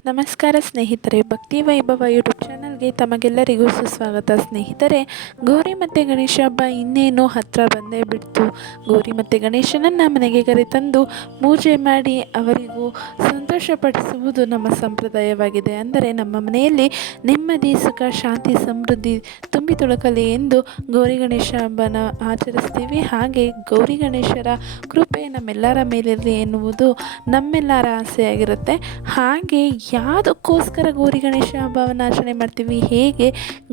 ನಮಸ್ಕಾರ ಸ್ನೇಹಿತರೆ ಭಕ್ತಿ ವೈಭವ ಯೂಟ್ಯೂಬ್ ಚಾನಲ್ಗೆ ತಮಗೆಲ್ಲರಿಗೂ ಸುಸ್ವಾಗತ ಸ್ನೇಹಿತರೆ, ಗೌರಿ ಮತ್ತು ಗಣೇಶ ಹಬ್ಬ ಇನ್ನೇನು ಹತ್ತಿರ ಬಂದೇ ಬಿಡ್ತು. ಗೌರಿ ಮತ್ತು ಗಣೇಶನನ್ನು ಮನೆಗೆ ಕರೆತಂದು ಪೂಜೆ ಮಾಡಿ ಅವರಿಗೂ ಸಂತೋಷಪಡಿಸುವುದು ನಮ್ಮ ಸಂಪ್ರದಾಯವಾಗಿದೆ. ಅಂದರೆ ನಮ್ಮ ಮನೆಯಲ್ಲಿ ನೆಮ್ಮದಿ, ಸುಖ, ಶಾಂತಿ, ಸಮೃದ್ಧಿ ತುಂಬಿ ತುಳುಕಲಿ ಎಂದು ಗೌರಿ ಗಣೇಶ ಹಬ್ಬನ ಆಚರಿಸ್ತೀವಿ. ಹಾಗೆ ಗೌರಿ ಗಣೇಶರ ಕೃಪೆ ನಮ್ಮೆಲ್ಲರ ಮೇಲಿರಲಿ ಎನ್ನುವುದು ನಮ್ಮೆಲ್ಲರ ಆಸೆಯಾಗಿರುತ್ತೆ. ಹಾಗೆ ಯಾವುದಕ್ಕೋಸ್ಕರ ಗೌರಿ ಗಣೇಶ ಹಬ್ಬವನ್ನು ಆಚರಣೆ ಮಾಡ್ತೀವಿ ಹೇಗೆ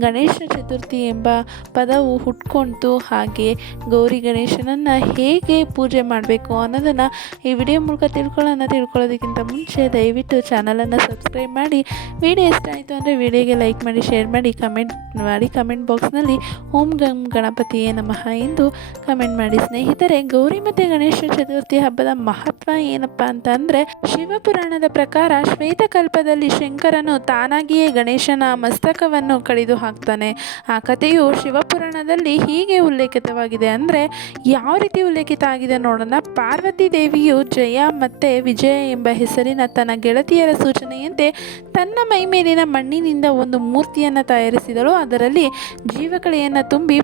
ಗಣೇಶ ಚತುರ್ಥಿ ಎಂಬ ಪದವು ಹುಟ್ಕೊಂತು, ಹಾಗೆ ಗೌರಿ ಗಣೇಶನನ್ನು ಹೇಗೆ ಪೂಜೆ ಮಾಡಬೇಕು ಅನ್ನೋದನ್ನು ಈ ವಿಡಿಯೋ ಮೂಲಕ ತಿಳ್ಕೊಳ್ಳೋಣ. ತಿಳ್ಕೊಳ್ಳೋದಕ್ಕಿಂತ ಮುಂಚೆ ದಯವಿಟ್ಟು ಚಾನಲನ್ನು ಸಬ್ಸ್ಕ್ರೈಬ್ ಮಾಡಿ. ವಿಡಿಯೋ ಇಷ್ಟ ಆಯಿತು ಅಂದರೆ ವಿಡಿಯೋಗೆ ಲೈಕ್ ಮಾಡಿ, ಶೇರ್ ಮಾಡಿ, ಕಮೆಂಟ್ ಮಾಡಿ, ಕಮೆಂಟ್ ಬಾಕ್ಸ್ನಲ್ಲಿ ಓಂ ಗಂ ಗಣಪತಿಯೇ ನಮಃ ಎಂದು ಕಮೆಂಟ್ ಮಾಡಿ. ಸ್ನೇಹಿತರೆ, ಗೌರಿ ಮತ್ತು ಗಣೇಶ ಚತುರ್ಥಿ ಹಬ್ಬದ ಮಹತ್ವ ಏನಪ್ಪ ಅಂತ ಅಂದರೆ ಶಿವಪುರಾಣದ ಪ್ರಕಾರ ಶ್ವೇತಕಲ್ಪದಲ್ಲಿ ಶಂಕರನು ತಾನಾಗಿಯೇ ಗಣೇಶನ ಮಸ್ತಕವನ್ನು ಕಡಿದು ಹಾಕ್ತಾನೆ. ಆ ಕಥೆಯು ಶಿವಪುರಾಣದಲ್ಲಿ ಹೀಗೆ ಉಲ್ಲೇಖಿತವಾಗಿದೆ ಅಂದರೆ, ಯಾವ ರೀತಿ ಉಲ್ಲೇಖಿತ ಆಗಿದೆ ನೋಡೋಣ. ಪಾರ್ವತಿ ದೇವಿಯು ಜಯ ಮತ್ತು ವಿಜಯ ಎಂಬ ಹೆಸರಿನ ತನ್ನ ಗೆಳತಿಯರ ಸೂಚನೆಯಂತೆ ತನ್ನ ಮೈ ಮೇಲಿನ ಮಣ್ಣಿನಿಂದ ಒಂದು ಮೂರ್ತಿಯನ್ನು ತಯಾರಿಸಿದಳು. ಅದರಲ್ಲಿ ಜೀವಕಳೆಯನ್ನು ತುಂಬಿ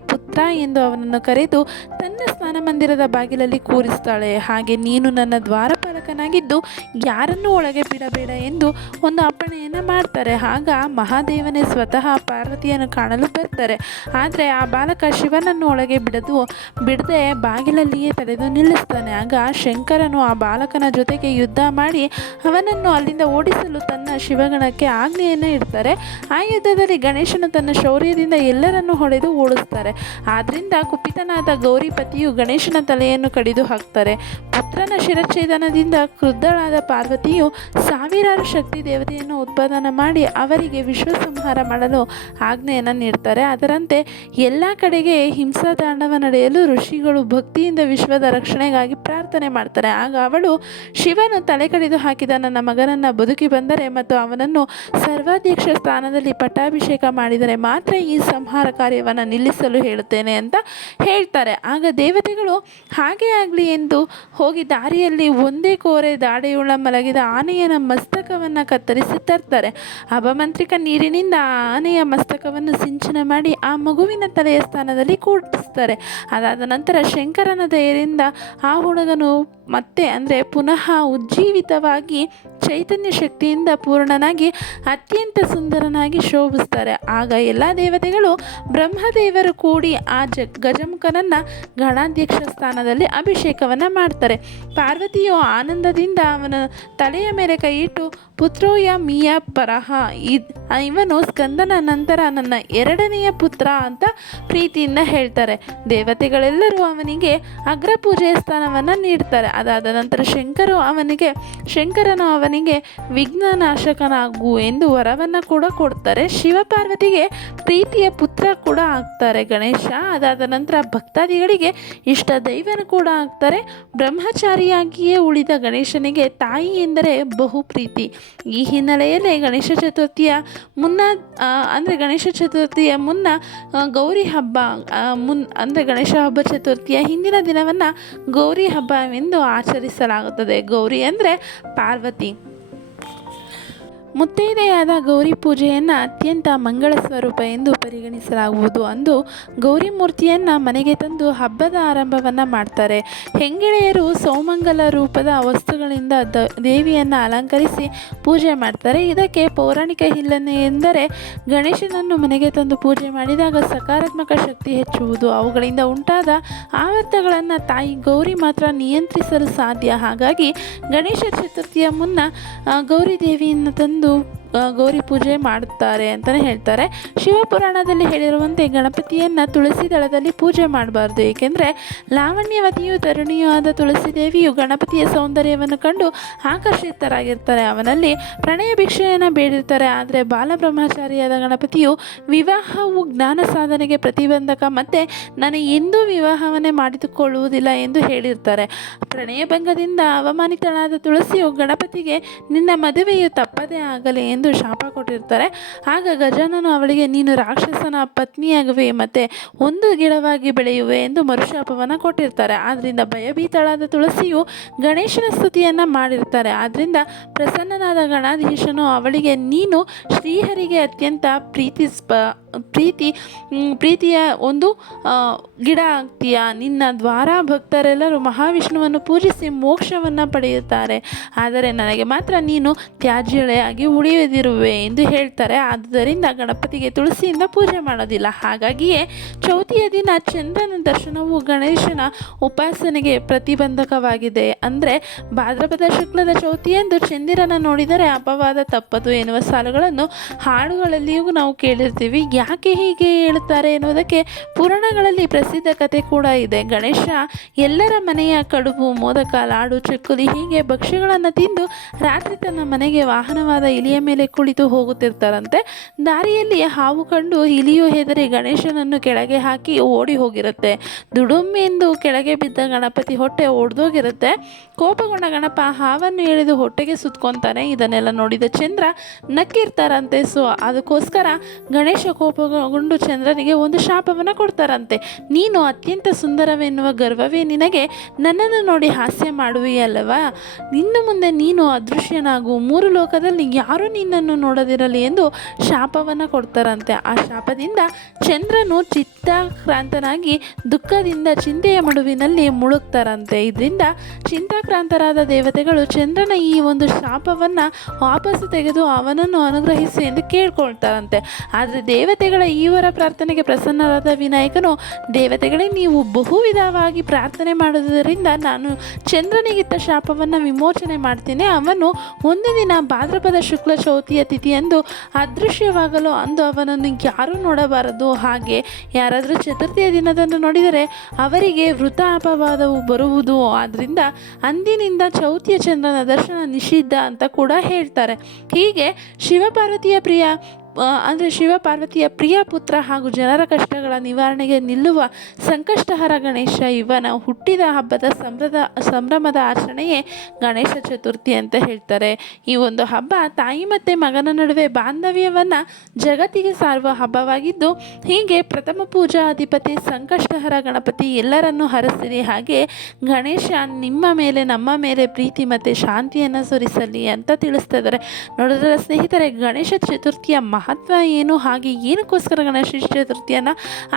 ಎಂದು ಅವನನ್ನು ಕರೆದು ತನ್ನ ಸ್ನಾನ ಮಂದಿರದ ಬಾಗಿಲಲ್ಲಿ ಕೂರಿಸ್ತಾಳೆ. ಹಾಗೆ ನೀನು ನನ್ನ ದ್ವಾರಪಾಲಕನಾಗಿದ್ದು ಯಾರನ್ನು ಒಳಗೆ ಬಿಡಬೇಡ ಎಂದು ಒಂದು ಅಪ್ಪಣೆಯನ್ನು ಮಾಡ್ತಾರೆ. ಆಗ ಮಹಾದೇವನೇ ಸ್ವತಃ ಪಾರ್ವತಿಯನ್ನು ಕಾಣಲು ಬರ್ತಾರೆ. ಆದರೆ ಆ ಬಾಲಕ ಶಿವನನ್ನು ಒಳಗೆ ಬಿಡದು ಬಿಡದೆ ಬಾಗಿಲಲ್ಲಿಯೇ ತಡೆದು ನಿಲ್ಲಿಸ್ತಾನೆ. ಆಗ ಶಂಕರನು ಆ ಬಾಲಕನ ಜೊತೆಗೆ ಯುದ್ಧ ಮಾಡಿ ಅವನನ್ನು ಅಲ್ಲಿಂದ ಓಡಿಸಲು ತನ್ನ ಶಿವಗಣಕ್ಕೆ ಆಜ್ಞೆಯನ್ನು ಇಡ್ತಾರೆ. ಆ ಯುದ್ಧದಲ್ಲಿ ಗಣೇಶನು ತನ್ನ ಶೌರ್ಯದಿಂದ ಎಲ್ಲರನ್ನು ಹೊಡೆದು ಓಡಿಸ್ತಾರೆ. ಆದ್ರಿಂದ ಕುಪಿತನಾದ ಗೌರಿಪತಿಯು ಗಣೇಶನ ತಲೆಯನ್ನು ಕಡಿದು ಹಾಕ್ತಾರೆ. ಪುತ್ರನ ಶಿರಚ್ಛೇದನದಿಂದ ಕ್ರುದ್ಧಳಾದ ಪಾರ್ವತಿಯು ಸಾವಿರಾರು ಶಕ್ತಿ ದೇವತೆಯನ್ನು ಉತ್ಪಾದನೆ ಮಾಡಿ ಅವರಿಗೆ ವಿಶ್ವ ಸಂಹಾರ ಮಾಡಲು ಆಜ್ಞೆಯನ್ನು ನೀಡ್ತಾರೆ. ಅದರಂತೆ ಎಲ್ಲ ಕಡೆಗೆ ಹಿಂಸಾತಾಂಡವ ನಡೆಯಲು ಋಷಿಗಳು ಭಕ್ತಿಯಿಂದ ವಿಶ್ವದ ರಕ್ಷಣೆಗಾಗಿ ಪ್ರಾರ್ಥನೆ ಮಾಡ್ತಾರೆ. ಆಗ ಅವಳು ಶಿವನು ತಲೆ ಕಡಿದು ಹಾಕಿದ ನನ್ನ ಮಗನನ್ನು ಬದುಕಿ ಬಂದರೆ ಮತ್ತು ಅವನನ್ನು ಸರ್ವಾಧ್ಯಕ್ಷ ಸ್ಥಾನದಲ್ಲಿ ಪಟ್ಟಾಭಿಷೇಕ ಮಾಡಿದರೆ ಮಾತ್ರ ಈ ಸಂಹಾರ ಕಾರ್ಯವನ್ನು ನಿಲ್ಲಿಸಲು ಹೇಳುತ್ತೇನೆ ಅಂತ ಹೇಳ್ತಾರೆ. ಆಗ ದೇವತೆಗಳು ಹಾಗೆ ಆಗಲಿ ಎಂದು ಹೋಗಿ ದಾರಿಯಲ್ಲಿ ಒಂದೇ ಕೋರೆ ದಾಡೆಯುಳ್ಳ ಮಲಗಿದ ಆನೆಯನ ಮಸ್ತಕವನ್ನು ಕತ್ತರಿಸಿ ತರ್ತಾರೆ. ಅಪಮಂತ್ರಿಕ ನೀರಿನಿಂದ ಆನೆಯ ಮಸ್ತಕವನ್ನು ಸಿಂಚನ ಮಾಡಿ ಆ ಮಗುವಿನ ತಲೆಯ ಸ್ಥಾನದಲ್ಲಿ ಕೂಡಿಸ್ತಾರೆ. ಅದಾದ ನಂತರ ಶಂಕರನ ದಯೆಯಿಂದ ಆ ಹುಡುಗನು ಮತ್ತೆ ಅಂದರೆ ಪುನಃ ಉಜ್ಜೀವಿತವಾಗಿ ಚೈತನ್ಯ ಶಕ್ತಿಯಿಂದ ಪೂರ್ಣನಾಗಿ, ಅತ್ಯಂತ ಸುಂದರನಾಗಿ ಶೋಭಿಸ್ತಾರೆ. ಆಗ ಎಲ್ಲ ದೇವತೆಗಳು ಬ್ರಹ್ಮದೇವರು ಕೂಡಿ ಆ ಜ ಗಜಮುಖನನ್ನು ಗಣಾಧ್ಯಕ್ಷ ಸ್ಥಾನದಲ್ಲಿ ಅಭಿಷೇಕವನ್ನು ಮಾಡ್ತಾರೆ. ಪಾರ್ವತಿಯು ಆನಂದದಿಂದ ಅವನ ತಲೆಯ ಮೇಲೆ ಕೈಯಿಟ್ಟು ಪುತ್ರೋಯ ಮಿಯ ಪರಹ. ಇದ್ ಇವನು ಸ್ಕಂದನ ನಂತರ ನನ್ನ ಎರಡನೆಯ ಪುತ್ರ ಅಂತ ಪ್ರೀತಿಯಿಂದ ಹೇಳ್ತಾರೆ. ದೇವತೆಗಳೆಲ್ಲರೂ ಅವನಿಗೆ ಅಗ್ರಪೂಜೆಯ ಸ್ಥಾನವನ್ನು ನೀಡ್ತಾರೆ. ಅದಾದ ನಂತರ ಶಂಕರು ಅವನಿಗೆ, ಶಂಕರನು ಅವನಿಗೆ ವಿಘ್ನನಾಶಕನಾಗು ಎಂದು ವರವನ್ನು ಕೂಡ ಕೊಡ್ತಾರೆ. ಶಿವಪಾರ್ವತಿಗೆ ಪ್ರೀತಿಯ ಪುತ್ರ ಕೂಡ ಆಗ್ತಾರೆ ಗಣೇಶ. ಅದಾದ ನಂತರ ಭಕ್ತಾದಿಗಳಿಗೆ ಇಷ್ಟ ದೈವನು ಕೂಡ ಆಗ್ತಾರೆ. ಬ್ರಹ್ಮಚಾರಿಯಾಗಿಯೇ ಉಳಿದ ಗಣೇಶನಿಗೆ ತಾಯಿ ಎಂದರೆ ಬಹು ಪ್ರೀತಿ. ಈ ಹಿನ್ನೆಲೆಯಲ್ಲಿ ಗಣೇಶ ಚತುರ್ಥಿಯ ಮುನ್ನ ಅಂದರೆ ಗಣೇಶ ಚತುರ್ಥಿಯ ಮುನ್ನ ಗೌರಿ ಹಬ್ಬ ಮುನ್, ಅಂದರೆ ಗಣೇಶ ಹಬ್ಬ ಚತುರ್ಥಿಯ ಹಿಂದಿನ ದಿನವನ್ನು ಗೌರಿ ಹಬ್ಬವೆಂದು ಆಚರಿಸಲಾಗುತ್ತದೆ. ಗೌರಿ ಅಂದರೆ ಪಾರ್ವತಿ. ಮುತ್ತೈದೆಯಾದ ಗೌರಿ ಪೂಜೆಯನ್ನು ಅತ್ಯಂತ ಮಂಗಳ ಸ್ವರೂಪ ಎಂದು ಪರಿಗಣಿಸಲಾಗುವುದು ಅಂದು ಗೌರಿ ಮೂರ್ತಿಯನ್ನು ಮನೆಗೆ ತಂದು ಹಬ್ಬದ ಆರಂಭವನ್ನು ಮಾಡ್ತಾರೆ. ಹೆಂಗೆಳೆಯರು ಸೌಮಂಗಲ ರೂಪದ ವಸ್ತುಗಳಿಂದ ದ, ದೇವಿಯನ್ನು ಅಲಂಕರಿಸಿ ಪೂಜೆ ಮಾಡ್ತಾರೆ. ಇದಕ್ಕೆ ಪೌರಾಣಿಕ ಹಿನ್ನೆಲೆ ಎಂದರೆ ಗಣೇಶನನ್ನು ಮನೆಗೆ ತಂದು ಪೂಜೆ ಮಾಡಿದಾಗ ಸಕಾರಾತ್ಮಕ ಶಕ್ತಿ ಹೆಚ್ಚುವುದು. ಅವುಗಳಿಂದ ಉಂಟಾದ ಆವರ್ತಗಳನ್ನು ತಾಯಿ ಗೌರಿ ಮಾತ್ರ ನಿಯಂತ್ರಿಸಲು ಸಾಧ್ಯ. ಹಾಗಾಗಿ ಗಣೇಶ ಚತುರ್ಥಿಯ ಮುನ್ನ ಗೌರಿ ದೇವಿಯನ್ನು ತಂದು ಆ, ಗೌರಿ ಪೂಜೆ ಮಾಡುತ್ತಾರೆ ಅಂತಲೇ ಹೇಳ್ತಾರೆ. ಶಿವಪುರಾಣದಲ್ಲಿ ಹೇಳಿರುವಂತೆ ಗಣಪತಿಯನ್ನು ತುಳಸಿ ದಳದಲ್ಲಿ ಪೂಜೆ ಮಾಡಬಾರ್ದು. ಏಕೆಂದರೆ ಲಾವಣ್ಯವತಿಯು ತರುಣಿಯೂ ಆದ ತುಳಸಿ ದೇವಿಯು ಗಣಪತಿಯ ಸೌಂದರ್ಯವನ್ನು ಕಂಡು ಆಕರ್ಷಿತರಾಗಿರ್ತಾರೆ. ಅವನಲ್ಲಿ ಪ್ರಣಯ ಭಿಕ್ಷೆಯನ್ನು ಬೇಡಿರ್ತಾರೆ. ಆದರೆ ಬಾಲಬ್ರಹ್ಮಚಾರಿಯಾದ ಗಣಪತಿಯು ವಿವಾಹವು ಜ್ಞಾನ ಸಾಧನೆಗೆ ಪ್ರತಿಬಂಧಕ ಮತ್ತು ನಾನು ಎಂದೂ ವಿವಾಹವನ್ನೇ ಮಾಡಿದುಕೊಳ್ಳುವುದಿಲ್ಲ ಎಂದು ಹೇಳಿರ್ತಾರೆ. ಪ್ರಣಯ ಭಂಗದಿಂದ ಅವಮಾನಿತಳಾದ ತುಳಸಿಯು ಗಣಪತಿಗೆ ನಿನ್ನ ಮದುವೆಯು ತಪ್ಪದೇ ಆಗಲಿ ಎಂದು ಎಂದು ಶಾಪ ಕೊಟ್ಟಿರ್ತಾರೆ. ಆಗ ಗಜಾನನು ಅವಳಿಗೆ ನೀನು ರಾಕ್ಷಸನ ಪತ್ನಿಯಾಗುವೆ ಮತ್ತು ಒಂದು ಗಿಡವಾಗಿ ಬೆಳೆಯುವೆ ಎಂದು ಮರುಶಾಪವನ್ನು ಕೊಟ್ಟಿರ್ತಾರೆ. ಆದ್ದರಿಂದ ಭಯಭೀತಳಾದ ತುಳಸಿಯು ಗಣೇಶನ ಸ್ತುತಿಯನ್ನು ಮಾಡಿರ್ತಾರೆ. ಆದ್ದರಿಂದ ಪ್ರಸನ್ನನಾದ ಗಣಾಧೀಶನು ಅವಳಿಗೆ ನೀನು ಶ್ರೀಹರಿಗೆ ಅತ್ಯಂತ ಪ್ರೀತಿ ಮ್, ಪ್ರೀತಿಯ ಒಂದು ಗಿಡ ಆಗ್ತೀಯ? ನಿನ್ನ ದ್ವಾರ ಭಕ್ತರೆಲ್ಲರೂ ಮಹಾವಿಷ್ಣುವನ್ನು ಪೂಜಿಸಿ ಮೋಕ್ಷವನ್ನು ಪಡೆಯುತ್ತಾರೆ. ಆದರೆ ನನಗೆ ಮಾತ್ರ ನೀನು ತ್ಯಾಜ್ಯಳೆಯಾಗಿ ಉಳಿಯದಿರುವೆ ಎಂದು ಹೇಳ್ತಾರೆ. ಆದ್ದರಿಂದ ಗಣಪತಿಗೆ ತುಳಸಿಯಿಂದ ಪೂಜೆ ಮಾಡೋದಿಲ್ಲ. ಹಾಗಾಗಿಯೇ ಚೌತಿಯ ದಿನ ಚಂದ್ರನ ದರ್ಶನವು ಗಣೇಶನ ಉಪಾಸನೆಗೆ ಪ್ರತಿಬಂಧಕವಾಗಿದೆ. ಅಂದರೆ ಭಾದ್ರಪದ ಶುಕ್ಲದ ಚೌತಿಯೆಂದು ಚಂದಿರನ ನೋಡಿದರೆ ಅಪವಾದ ತಪ್ಪದು ಎನ್ನುವ ಸಾಲುಗಳನ್ನು ಹಾಡುಗಳಲ್ಲಿಯೂ ನಾವು ಕೇಳಿರ್ತೀವಿ. ಯಾಕೆ ಹೀಗೆ ಹೇಳುತ್ತಾರೆ ಎನ್ನುವುದಕ್ಕೆ ಪುರಾಣಗಳಲ್ಲಿ ಪ್ರಸಿದ್ಧ ಕಥೆ ಕೂಡ ಇದೆ. ಗಣೇಶ ಎಲ್ಲರ ಮನೆಯ ಕಡುಬು, ಮೋದಕ, ಲಾಡು, ಚಕ್ಕುಲಿ ಹೀಗೆ ಭಕ್ಷ್ಯಗಳನ್ನು ತಿಂದು ರಾತ್ರಿ ತನ್ನ ಮನೆಗೆ ವಾಹನವಾದ ಇಲಿಯ ಕುಳಿತು ಹೋಗುತ್ತಿರ್ತಾರಂತೆ. ದಾರಿಯಲ್ಲಿ ಹಾವು ಕಂಡು ಇಲಿಯು ಹೆದರಿ ಗಣೇಶನನ್ನು ಕೆಳಗೆ ಹಾಕಿ ಓಡಿ ಹೋಗಿರುತ್ತೆ. ದುಡುಮ್ಮೆ ಎಂದು ಕೆಳಗೆ ಬಿದ್ದ ಗಣಪತಿ ಹೊಟ್ಟೆ ಒಡೆದೋಗಿರುತ್ತೆ. ಕೋಪಗೊಂಡ ಗಣಪ ಹಾವನ್ನು ಎಳೆದು ಹೊಟ್ಟೆಗೆ ಸುತ್ಕೊತಾನೆ. ಇದನ್ನೆಲ್ಲ ನೋಡಿದ ಚಂದ್ರ ನಕ್ಕಿರ್ತಾರಂತೆ. ಸೊ, ಅದಕ್ಕೋಸ್ಕರ ಗಣೇಶ ಕೋಪಗೊಂಡು ಚಂದ್ರನಿಗೆ ಒಂದು ಶಾಪವನ್ನು ಕೊಡ್ತಾರಂತೆ. ನೀನು ಅತ್ಯಂತ ಸುಂದರವೆನ್ನುವ ಗರ್ವವೇ ನಿನಗೆ. ನನ್ನನ್ನು ನೋಡಿ ಹಾಸ್ಯ ಮಾಡುವೆಯಲ್ಲವಾ? ಇನ್ನು ಮುಂದೆ ನೀನು ಅದೃಶ್ಯನಾಗು. ಮೂರು ಲೋಕದಲ್ಲಿ ಯಾರೂ ನಿನ್ನನ್ನು ನೋಡದಿರಲಿ ಎಂದು ಶಾಪವನ್ನು ಕೊಡ್ತಾರಂತೆ. ಆ ಶಾಪದಿಂದ ಚಂದ್ರನು ಚಿತ್ತಾಕ್ರಾಂತನಾಗಿ ದುಃಖದಿಂದ ಚಿಂತೆಯ ಮಡುವಿನಲ್ಲಿ ಮುಳುಗ್ತಾರಂತೆ. ಇದರಿಂದ ಚಿಂತಾಕ್ರಾಂತರಾದ ದೇವತೆಗಳು ಚಂದ್ರನ ಈ ಒಂದು ಶಾಪವನ್ನು ವಾಪಸ್ಸು ತೆಗೆದು ಅವನನ್ನು ಅನುಗ್ರಹಿಸಿ ಎಂದು ಕೇಳ್ಕೊಳ್ತಾರಂತೆ. ಆದರೆ ದೇವತೆಗಳ ಈವರ ಪ್ರಾರ್ಥನೆಗೆ ಪ್ರಸನ್ನರಾದ ವಿನಾಯಕನು, ದೇವತೆಗಳೇ, ನೀವು ಬಹುವಿಧವಾಗಿ ಪ್ರಾರ್ಥನೆ ಮಾಡುವುದರಿಂದ ನಾನು ಚಂದ್ರನಿಗಿತ್ತ ಶಾಪವನ್ನು ವಿಮೋಚನೆ ಮಾಡ್ತೀನಿ. ಅವನು ಒಂದು ದಿನ ಭಾದ್ರಪದ ಶುಕ್ಲ ಚೌತಿಯ ತಿಥಿಯಂದು ಅದೃಶ್ಯವಾಗಲು ಅಂದು ಅವನನ್ನು ಯಾರೂ ನೋಡಬಾರದು. ಹಾಗೆ ಯಾರಾದರೂ ಚತುರ್ಥಿಯ ದಿನದಂದು ನೋಡಿದರೆ ಅವರಿಗೆ ವೃತ ಅಪವಾದವು ಬರುವುದು. ಆದ್ದರಿಂದ ಅಂದಿನಿಂದ ಚೌತಿಯ ಚಂದ್ರನ ದರ್ಶನ ನಿಷಿದ್ಧ ಅಂತ ಕೂಡ ಹೇಳ್ತಾರೆ. ಹೀಗೆ ಶಿವಪಾರ್ವತಿಯ ಪ್ರಿಯ ಅಂದರೆ ಶಿವಪಾರ್ವತಿಯ ಪ್ರಿಯ ಪುತ್ರ ಹಾಗೂ ಜನರ ಕಷ್ಟಗಳ ನಿವಾರಣೆಗೆ ನಿಲ್ಲುವ ಸಂಕಷ್ಟಹರ ಗಣೇಶ, ಇವನ ಹುಟ್ಟಿದ ಹಬ್ಬದ ಸಂಭ್ರದ, ಸಂಭ್ರಮದ ಆಚರಣೆಯೇ ಗಣೇಶ ಚತುರ್ಥಿ ಅಂತ ಹೇಳ್ತಾರೆ. ಈ ಒಂದು ಹಬ್ಬ ತಾಯಿ ಮತ್ತು ಮಗನ ನಡುವೆ ಬಾಂಧವ್ಯವನ್ನು ಜಗತ್ತಿಗೆ ಸಾರುವ ಹಬ್ಬವಾಗಿದ್ದು, ಹೀಗೆ ಪ್ರಥಮ ಪೂಜಾ ಅಧಿಪತಿ, ಸಂಕಷ್ಟಹರ ಗಣಪತಿ ಎಲ್ಲರನ್ನೂ ಹರಸಿರಿ ಹಾಗೆ ಗಣೇಶ ನಿಮ್ಮ ಮೇಲೆ, ನಮ್ಮ ಮೇಲೆ ಪ್ರೀತಿ ಮತ್ತು ಶಾಂತಿಯನ್ನು ಸುರಿಸಲಿ ಅಂತ ತಿಳಿಸ್ತಾ ಇದ್ದಾರೆ. ನೋಡಿದ್ರೆ ಸ್ನೇಹಿತರೆ, ಗಣೇಶ ಚತುರ್ಥಿಯ ಮಹತ್ವ ಏನು? ಹಾಗೆ ಏನಕ್ಕೋಸ್ಕರ ಗಣೇಶ ಚತುರ್ಥಿಯನ್ನು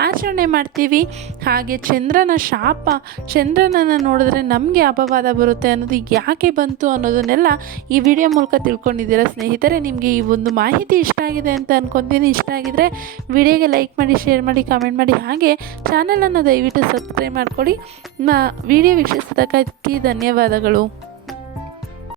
ಆಚರಣೆ ಮಾಡ್ತೀವಿ? ಹಾಗೆ ಚಂದ್ರನ ಶಾಪ, ಚಂದ್ರನನ್ನು ನೋಡಿದ್ರೆ ನಮಗೆ ಅಪವಾದ ಬರುತ್ತೆ ಅನ್ನೋದು ಯಾಕೆ ಬಂತು ಅನ್ನೋದನ್ನೆಲ್ಲ ಈ ವಿಡಿಯೋ ಮೂಲಕ ತಿಳ್ಕೊಂಡಿದ್ದೀರಾ ಸ್ನೇಹಿತರೆ. ನಿಮಗೆ ಈ ಒಂದು ಮಾಹಿತಿ ಇಷ್ಟ ಆಗಿದೆ ಅಂತ ಅನ್ಕೊಂತೀನಿ. ಇಷ್ಟ ಆಗಿದ್ರೆ ವಿಡಿಯೋಗೆ ಲೈಕ್ ಮಾಡಿ, ಶೇರ್ ಮಾಡಿ, ಕಾಮೆಂಟ್ ಮಾಡಿ. ಹಾಗೆ ಚಾನಲನ್ನು ದಯವಿಟ್ಟು ಸಬ್ಸ್ಕ್ರೈಬ್ ಮಾಡಿಕೊಡಿ. ವಿಡಿಯೋ ವೀಕ್ಷಿಸೋದಕ್ಕಾಗಿ ಧನ್ಯವಾದಗಳು.